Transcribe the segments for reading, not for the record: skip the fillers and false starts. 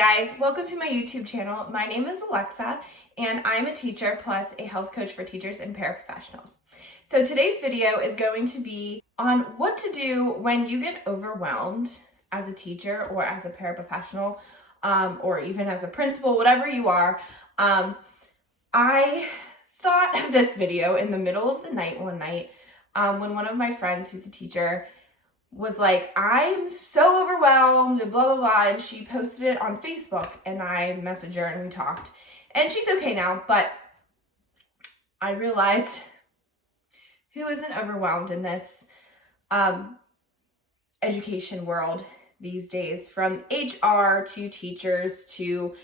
guys, welcome to my YouTube channel. My name is Alexa and I'm a teacher plus a health coach for teachers and paraprofessionals. So today's video is going to be on what to do when you get overwhelmed as a teacher or as a paraprofessional or even as a principal, whatever you are. I thought of this video in the middle of the night one night when one of my friends who's a teacher was like, I'm so overwhelmed and blah, blah, blah. And she posted it on Facebook and I messaged her and we talked. And she's okay now, but I realized who isn't overwhelmed in this education world these days, from HR to teachers to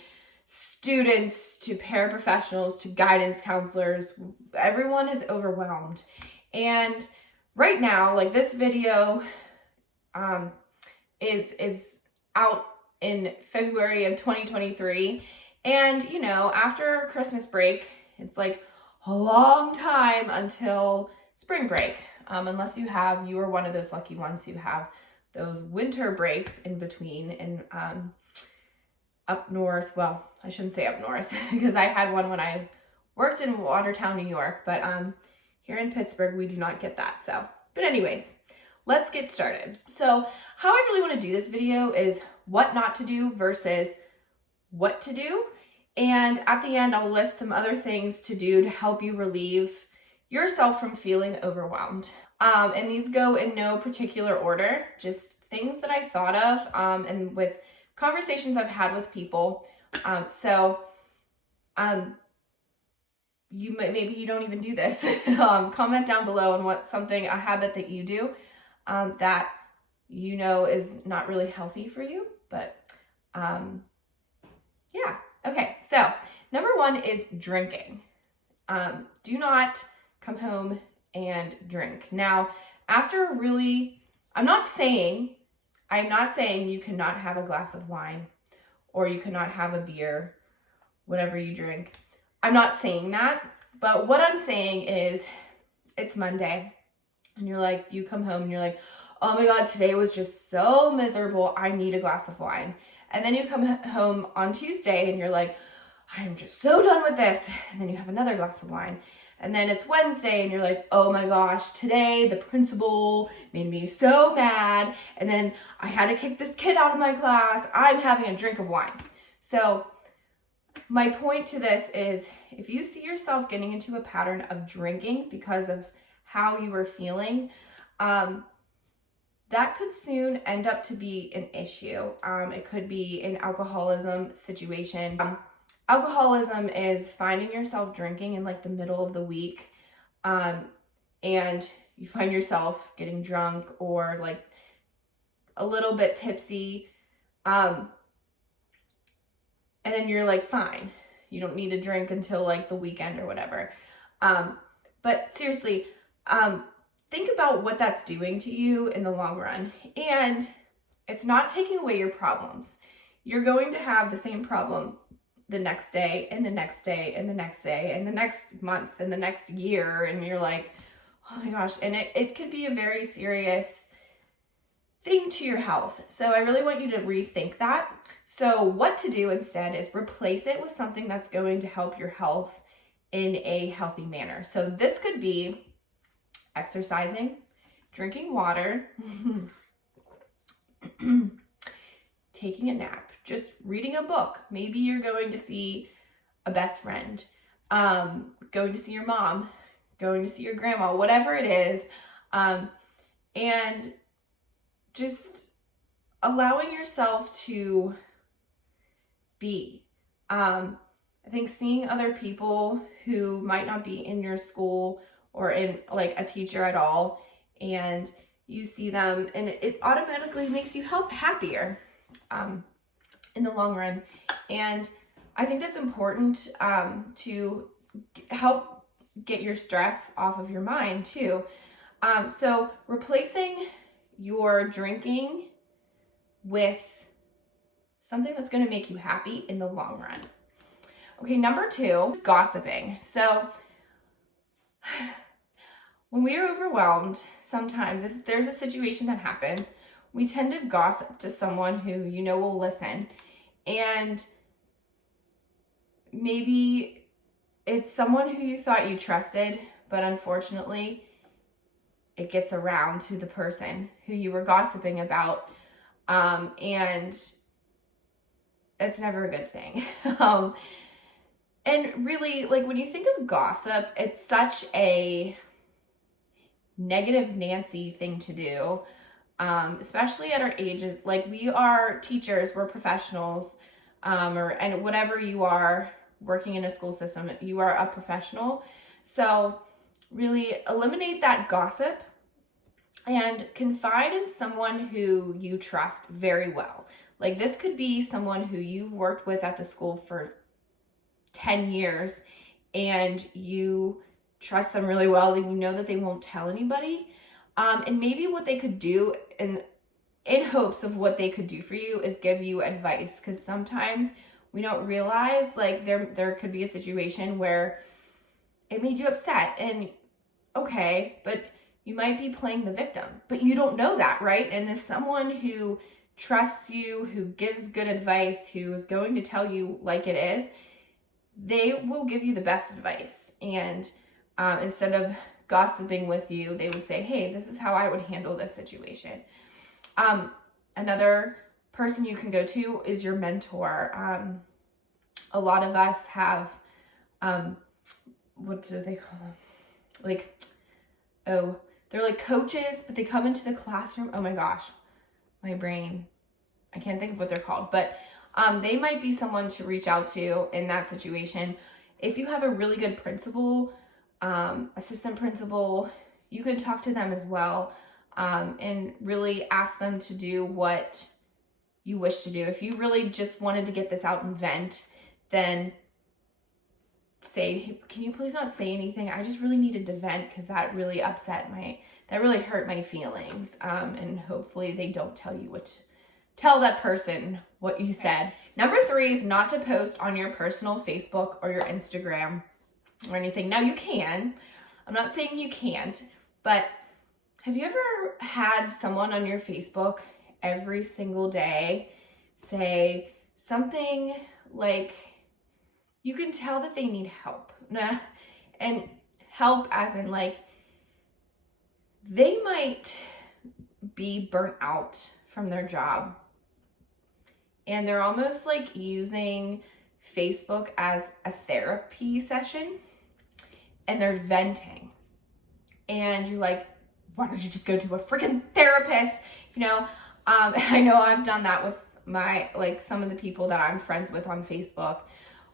students to paraprofessionals to guidance counselors. Everyone is overwhelmed. And right now, like this video is out in February of 2023. And, you know, after Christmas break, it's like a long time until spring break. Unless you are one of those lucky ones who have those winter breaks in between. And up north, well, I shouldn't say up north because I had one when I worked in Watertown, New York. But here in Pittsburgh, we do not get that. So, but anyways, let's get started. So how I really want to do this video is what not to do versus what to do. And at the end, I'll list some other things to do to help you relieve yourself from feeling overwhelmed. And these go in no particular order, just things that I thought of and with conversations I've had with people. Maybe you don't even do this. Comment down below on what's a habit that you do that you know is not really healthy for you, but yeah. Okay, so number one is drinking. Do not come home and drink. Now, I'm not saying you cannot have a glass of wine or you cannot have a beer, whatever you drink. I'm not saying that, but what I'm saying is it's Monday and you come home and you're like, oh my God, today was just so miserable. I need a glass of wine. And then you come home on Tuesday and you're like, I'm just so done with this. And then you have another glass of wine. And then it's Wednesday and you're like, oh my gosh, today the principal made me so mad. And then I had to kick this kid out of my class. I'm having a drink of wine. So my point to this is if you see yourself getting into a pattern of drinking because of how you were feeling, that could soon end up to be an issue. It could be an alcoholism situation. Alcoholism is finding yourself drinking in like the middle of the week, and you find yourself getting drunk or like a little bit tipsy, and then you're like, fine, you don't need to drink until like the weekend or whatever. But seriously, think about what that's doing to you in the long run. And it's not taking away your problems. You're going to have the same problem the next day and the next day and the next day and the next month and the next year. And you're like, oh my gosh. And it could be a very serious thing to your health. So I really want you to rethink that. So what to do instead is replace it with something that's going to help your health in a healthy manner. So this could be exercising, drinking water, taking a nap, just reading a book. Maybe you're going to see a best friend, going to see your mom, going to see your grandma, whatever it is, and just allowing yourself to be. I think seeing other people who might not be in your school or in like a teacher at all, and you see them and it automatically makes you happier in the long run. And I think that's important to help get your stress off of your mind too. So replacing your drinking with something that's going to make you happy in the long run. Okay, number two is gossiping. So when we are overwhelmed, sometimes if there's a situation that happens, we tend to gossip to someone who will listen. And maybe it's someone who you thought you trusted, but unfortunately it gets around to the person who you were gossiping about. And it's never a good thing. And really, like, when you think of gossip, it's such a negative Nancy thing to do, especially at our ages. Like, we are teachers, we're professionals, and whatever you are working in a school system, you are a professional. So really eliminate that gossip and confide in someone who you trust very well. Like, this could be someone who you've worked with at the school for 10 years and you trust them really well, and you know that they won't tell anybody. And maybe what they could do, in hopes of what they could do for you, is give you advice, because sometimes we don't realize, like, there could be a situation where it made you upset, and okay, but you might be playing the victim, but you don't know that, right? And if someone who trusts you, who gives good advice, who is going to tell you like it is, they will give you the best advice. And instead of gossiping with you, they would say, hey, this is how I would handle this situation. Another person you can go to is your mentor. A lot of us have, what do they call them? They're like coaches, but they come into the classroom. Oh my gosh, my brain, I can't think of what they're called, but they might be someone to reach out to in that situation. If you have a really good principal, assistant principal, you can talk to them as well, and really ask them to do what you wish to do. If you really just wanted to get this out and vent, then say, hey, can you please not say anything? I just really needed to vent because that really that really hurt my feelings. And hopefully they don't tell that person what you said. Number 3 is not to post on your personal Facebook or your Instagram or anything. Now, you can. I'm not saying you can't, but have you ever had someone on your Facebook every single day say something like, you can tell that they need help? And help as in, like, they might be burnt out from their job, and they're almost like using Facebook as a therapy session, and they're venting. And you're like, why don't you just go to a freaking therapist? I know I've done that with some of the people that I'm friends with on Facebook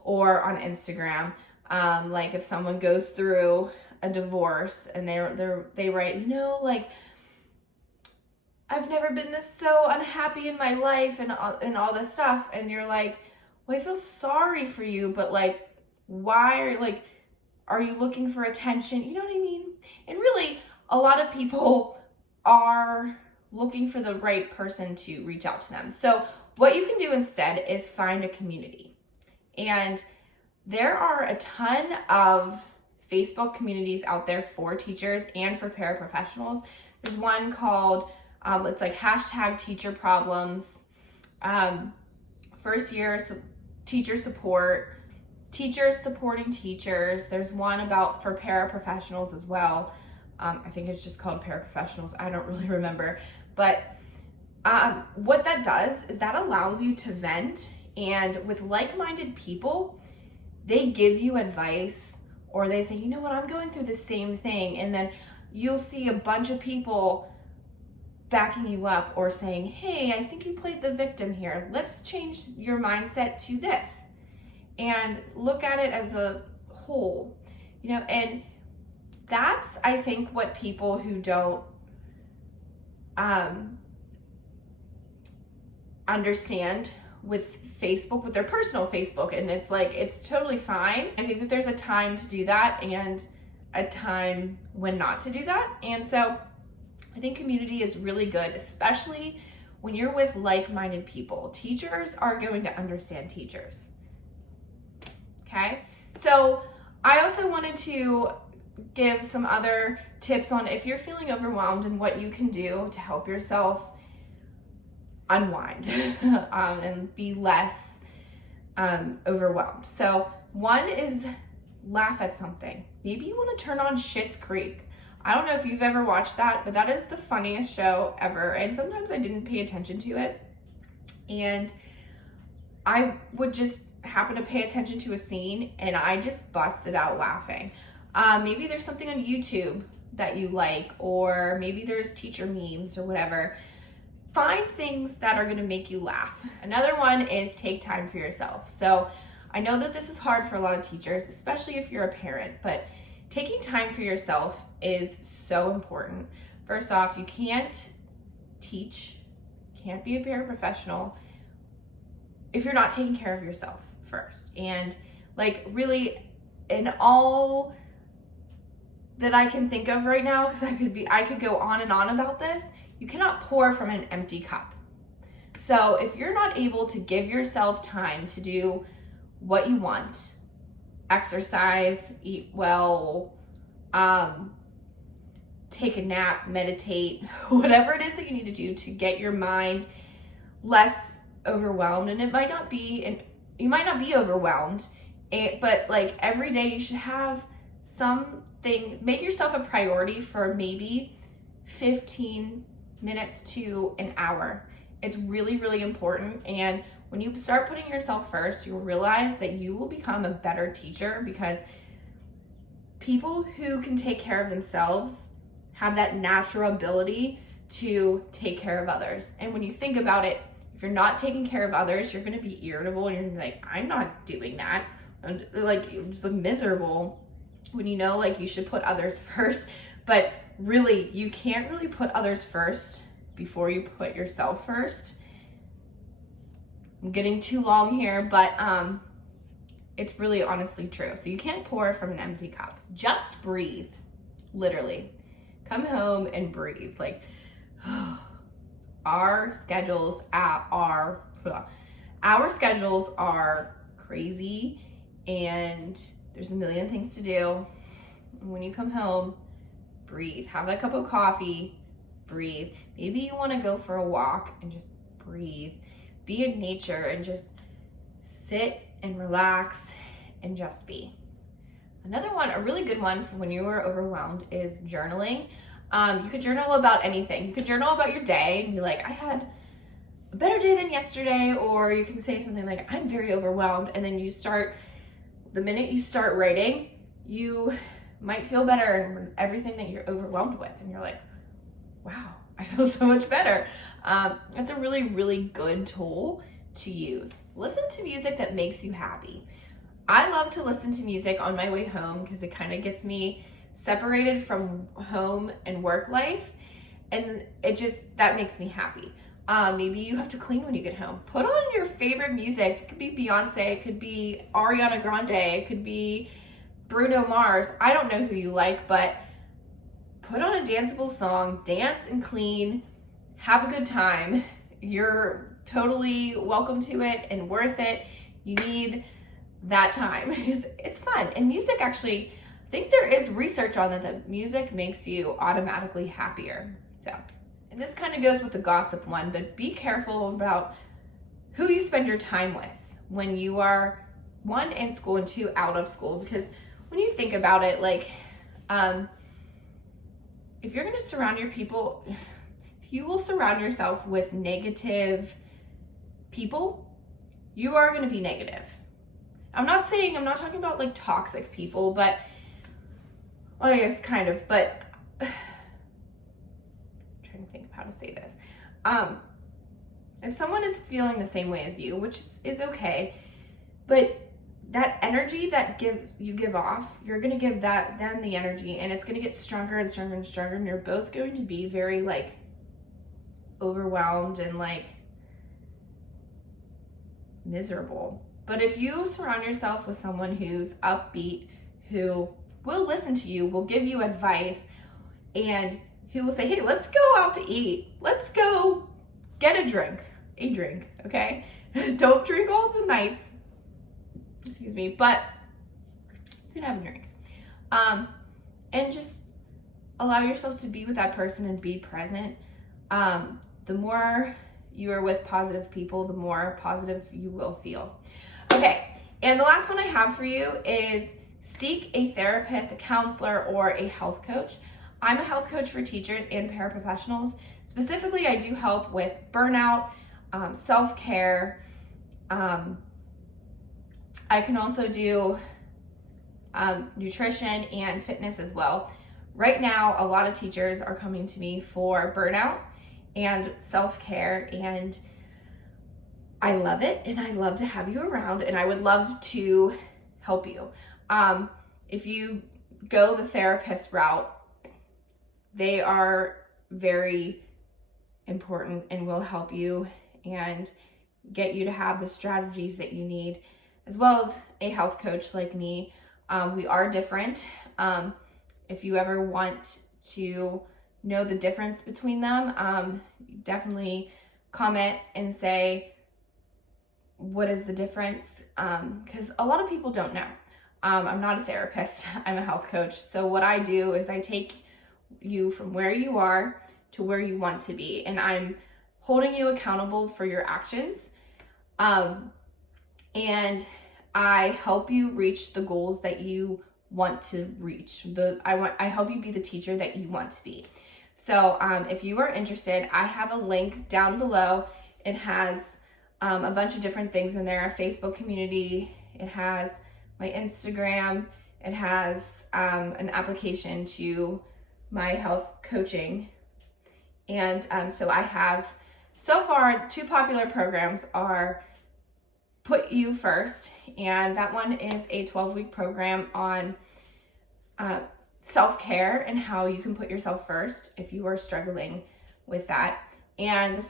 or on Instagram. Like, if someone goes through a divorce and they write, I've never been this so unhappy in my life, and all this stuff, and you're like, well, I feel sorry for you, but like, why are you looking for attention? You know what I mean? And really, a lot of people are looking for the right person to reach out to them. So what you can do instead is find a community. And there are a ton of Facebook communities out there for teachers and for paraprofessionals. There's one called, it's like #teacherproblems, first year teacher support, teachers supporting teachers. There's one for paraprofessionals as well. I think it's just called paraprofessionals. I don't really remember. But what that does is that allows you to vent, and with like-minded people, they give you advice, or they say, you know what, I'm going through the same thing. And then you'll see a bunch of people backing you up or saying, hey, I think you played the victim here. Let's change your mindset to this and look at it as a whole, and that's, I think, what people who don't understand with Facebook, with their personal Facebook. And it's like, it's totally fine. I think that there's a time to do that and a time when not to do that. And so I think community is really good, especially when you're with like-minded people. Teachers are going to understand teachers. Okay? So I also wanted to give some other tips on if you're feeling overwhelmed and what you can do to help yourself unwind and be less overwhelmed. So one is laugh at something. Maybe you want to turn on Schitt's Creek. I don't know if you've ever watched that, but that is the funniest show ever. And sometimes I didn't pay attention to it. And I would just happen to pay attention to a scene and I just busted out laughing. Maybe there's something on YouTube that you like, or maybe there's teacher memes or whatever. Find things that are gonna make you laugh. Another one is take time for yourself. So I know that this is hard for a lot of teachers, especially if you're a parent, but taking time for yourself is so important. First off, you can't teach, can't be a paraprofessional if you're not taking care of yourself first. And like really in all that I can think of right now, because I could go on and on about this, you cannot pour from an empty cup. So if you're not able to give yourself time to do what you want, exercise, eat well, take a nap, meditate, whatever it is that you need to do to get your mind less overwhelmed. And it might not be, and you might not be overwhelmed, but like every day you should have something, make yourself a priority for maybe 15 minutes to an hour. It's really, really important. And when you start putting yourself first, you'll realize that you will become a better teacher, because people who can take care of themselves have that natural ability to take care of others. And when you think about it, if you're not taking care of others, you're going to be irritable and you're going to be like, I'm not doing that. And like, you just look miserable when you know, like, you should put others first. But really, you can't really put others first before you put yourself first. I'm getting too long here, but it's really honestly true. So you can't pour from an empty cup. Just breathe, literally. Come home and breathe. Like, our schedules are crazy, and there's a million things to do. When you come home, breathe. Have that cup of coffee, breathe. Maybe you want to go for a walk and just breathe. Be in nature and just sit and relax and just be. Another one, a really good one for when you are overwhelmed, is journaling. You could journal about anything. You could journal about your day and be like, I had a better day than yesterday, or you can say something like, I'm very overwhelmed, and then the minute you start writing, you might feel better in everything that you're overwhelmed with, and you're like, wow, I feel so much better. It's a really, really good tool to use. Listen to music that makes you happy. I love to listen to music on my way home because it kind of gets me separated from home and work life, and that makes me happy. Maybe you have to clean when you get home. Put on your favorite music. It could be Beyonce, it could be Ariana Grande, it could be Bruno Mars. I don't know who you like, but put on a danceable song, dance and clean, have a good time. You're totally welcome to it and worth it. You need that time. It's fun. And music, actually, I think there is research on that music makes you automatically happier. So, and this kind of goes with the gossip one, but be careful about who you spend your time with when you are, one, in school, and two, out of school. Because when you think about it, like, if you're going to surround if you will surround yourself with negative people, you are going to be negative. I'm not talking about like toxic people, but, well, I guess kind of, but I'm trying to think of how to say this. If someone is feeling the same way as you, which is okay, but that energy that you give off, you're going to give them the energy, and it's going to get stronger and stronger and stronger, and you're both going to be very like overwhelmed and like miserable. But if you surround yourself with someone who's upbeat, who will listen to you, will give you advice, and who will say, hey, let's go out to eat. Let's go get a drink, okay? Don't drink all the nights, excuse me, but you can have a drink. And just allow yourself to be with that person and be present. The more you are with positive people, the more positive you will feel. Okay, and the last one I have for you is seek a therapist, a counselor, or a health coach. I'm a health coach for teachers and paraprofessionals. Specifically, I do help with burnout, self-care. I can also do nutrition and fitness as well. Right now, a lot of teachers are coming to me for burnout and self-care, and I love it, and I love to have you around, and I would love to help you. If you go the therapist route, they are very important and will help you and get you to have the strategies that you need, as well as a health coach like me. We are different. If you ever want to know the difference between them, definitely comment and say, what is the difference? Because a lot of people don't know. I'm not a therapist, I'm a health coach. So what I do is I take you from where you are to where you want to be, and I'm holding you accountable for your actions. And I help you reach the goals that you want to reach. I help you be the teacher that you want to be. So if you are interested, I have a link down below. It has a bunch of different things in there, a Facebook community, it has my Instagram, it has an application to my health coaching. And so I have, so far, 2 popular programs are Put You First, and that one is a 12-week program on self-care and how you can put yourself first if you are struggling with that. And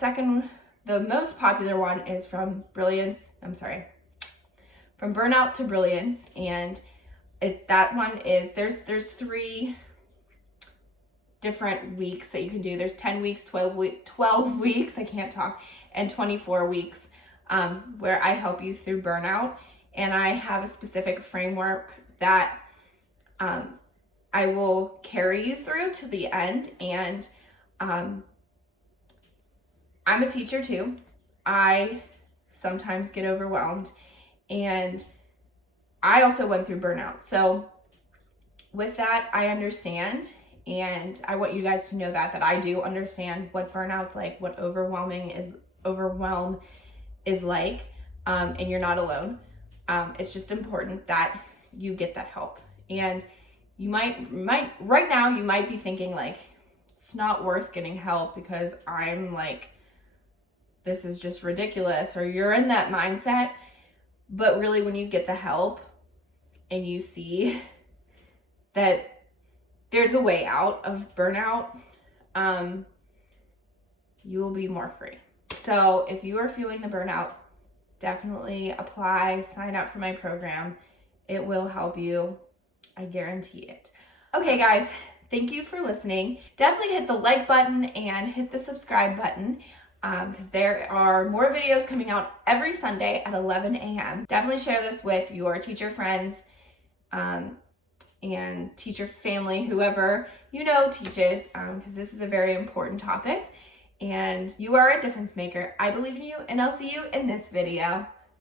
the most popular one is From Burnout to Brilliance, and that one is, there's 3 different weeks that you can do. There's 10 weeks, 12 weeks, I can't talk, and 24 weeks where I help you through burnout, and I have a specific framework that I will carry you through to the end. And I'm a teacher too. I sometimes get overwhelmed, and I also went through burnout. So with that, I understand, and I want you guys to know that I do understand what burnout's like, what overwhelm is like, and you're not alone. It's just important that you get that help. And you might right now you might be thinking like, it's not worth getting help because I'm like, this is just ridiculous, or you're in that mindset. But really, when you get the help and you see that there's a way out of burnout, you will be more free. So if you are feeling the burnout, definitely apply, sign up for my program. It will help you. I guarantee it. Okay, guys, thank you for listening. Definitely hit the like button and hit the subscribe button, because there are more videos coming out every Sunday at 11 a.m. Definitely share this with your teacher friends and teacher family, whoever you know teaches, because this is a very important topic, and you are a difference maker. I believe in you, and I'll see you in this video.